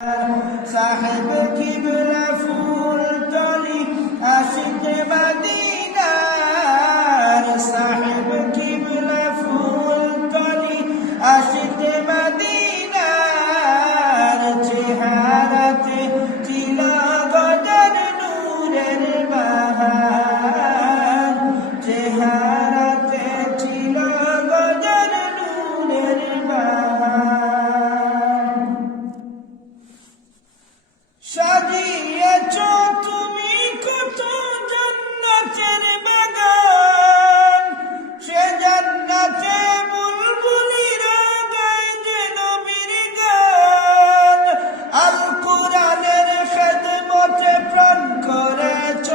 সাহেব কিবলা ফুল তলি আশিক মদিনার, সাহেব কিবলা ফুল তলি আশিক মদিনার, চেহারাতে ছিল গজর নূরের বাহার, চেহারাতে ছিল গজর নূরের বাহার। সাজিয়েছ তুমি কত জান্নাতের বাগান, সে জান্নাতে বুলবুলিরা গায় যে নবীর গান। আল কুরআনের খেদমতে প্রাণ করেছ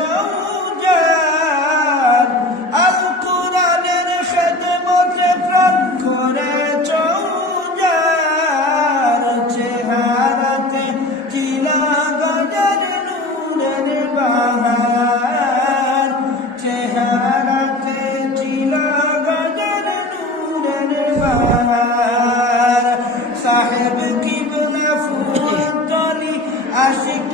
উজাড়, আল কুরআনের খেদমতে প্রাণ করেছ উজাড়, চেহারাতে ছিলা গজর নূরের বাহার, চেহারাতে ছিলা গজর নূরের বাহার। সাহেব কিবলা ফুল তলি আশিক